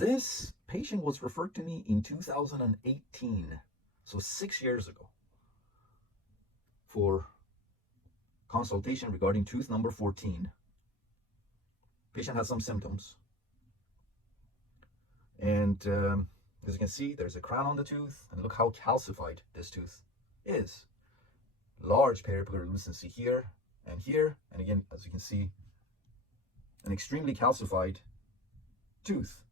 This patient was referred to me in 2018, so 6 years ago, for consultation regarding tooth number 14. Patient has some symptoms, and as you can see, there's a crown on the tooth, and look how calcified this tooth is. Large periapical lucency here, and again, as you can see, an extremely calcified tooth.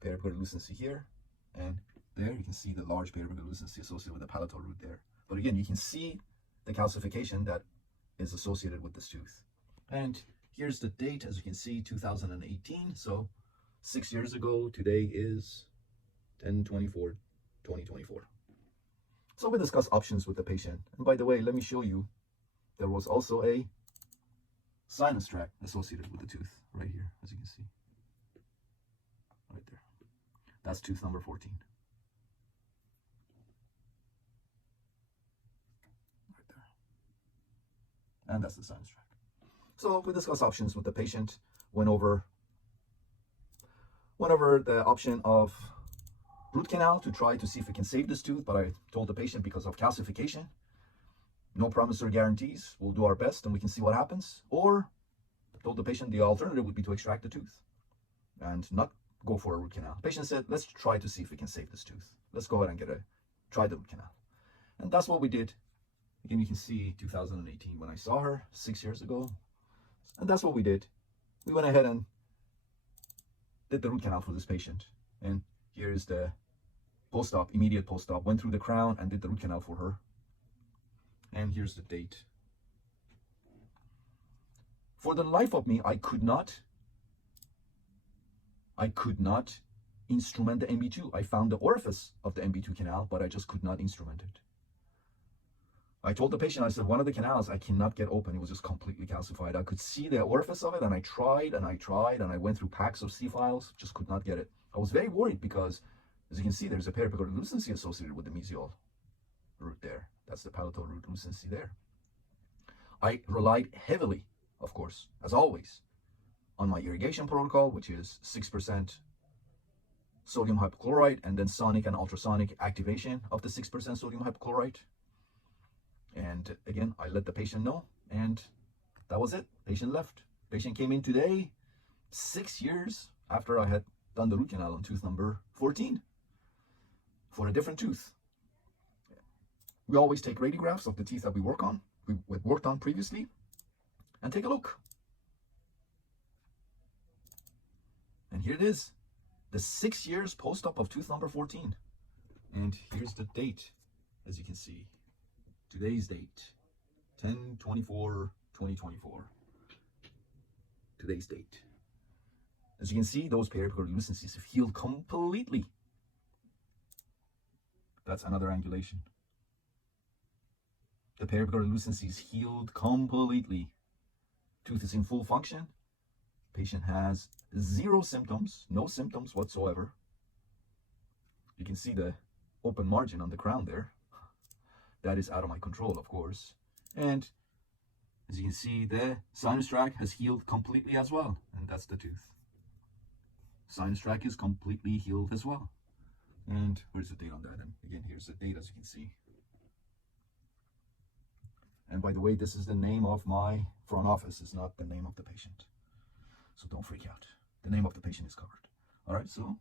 Periapical lucency here, and there you can see the large periapical lucency associated with the palatal root there. But again, you can see the calcification that is associated with this tooth. And here's the date, as you can see, 2018. So 6 years ago, today is 10/24/2024. So we discuss options with the patient. And by the way, let me show you, there was also a sinus tract associated with the tooth right here, as you can see. Right there. That's tooth number 14. Right there. And that's the sinus tract. So we discuss options with the patient, went over the option of root canal to try to see if we can save this tooth, but I told the patient because of calcification, no promise or guarantees, we'll do our best and we can see what happens. Or I told the patient the alternative would be to extract the tooth and not go for a root canal. The patient said, let's try to see if we can save this tooth. Let's go ahead and try the root canal. And that's what we did. Again, you can see 2018 when I saw her 6 years ago. And that's what we did. We went ahead and did the root canal for this patient. And here is the post-op, immediate post-op. Went through the crown and did the root canal for her. And here's the date. For the life of me, I could not instrument the mb2. I found the orifice of the mb2 canal, but I just could not instrument it. I told the patient, I said, one of the canals I cannot get open. It was just completely calcified. I could see the orifice of it, and I tried, and I went through packs of C-files, just could not get it. I was very worried because, as you can see, there's a periapical lucency associated with the mesial root there. That's the palatal root lucency there. I relied heavily, of course, as always, on my irrigation protocol, which is 6% sodium hypochlorite and then sonic and ultrasonic activation of the 6% sodium hypochlorite. And again, I let the patient know, and that was it. Patient left. Patient came in today, 6 years after I had done the root canal on tooth number 14 for a different tooth. We always take radiographs of the teeth that we worked on previously, and take a look. And here it is, the 6 years post-op of tooth number 14. And here's the date, as you can see. Today's date, 10/24/2024. Today's date. As you can see, those periapical lucencies have healed completely. That's another angulation. The periapical lucencies healed completely. Tooth is in full function. Patient has zero symptoms, no symptoms whatsoever. You can see the open margin on the crown there. That is out of my control, of course. And as you can see, the sinus tract has healed completely as well. And that's the tooth. Sinus tract is completely healed as well. And where's the date on that? And again, here's the date, as you can see. And by the way, this is the name of my front office. It's not the name of the patient. So don't freak out. The name of the patient is covered. All right, so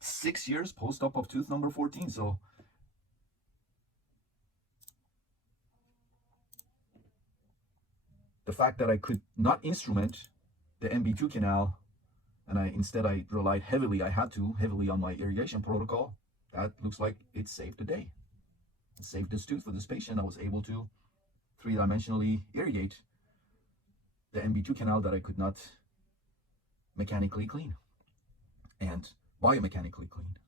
6 years post-op of tooth number 14. So the fact that I could not instrument the mb2 canal, and instead I relied heavily on my irrigation protocol, that looks like it saved the day. It saved this tooth for this patient. I was able to three-dimensionally irrigate the mb2 canal that I could not mechanically clean and biomechanically clean.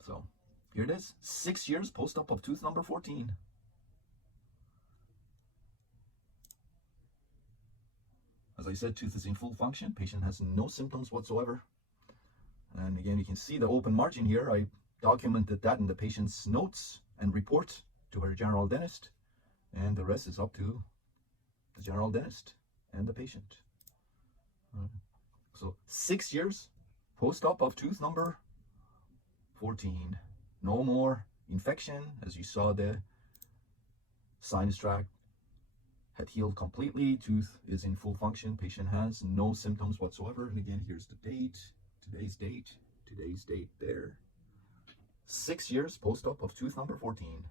So here it is, 6 years post-op of tooth number 14. As I said, tooth is in full function. Patient has no symptoms whatsoever. And again, you can see the open margin here. I documented that in the patient's notes and report to her general dentist. And the rest is up to the general dentist and the patient. So 6 years post-op of tooth number 14. No more infection. As you saw, the sinus tract had healed completely. Tooth is in full function. Patient has no symptoms whatsoever. And again, here's the date, today's date there. 6 years post-op of tooth number 14.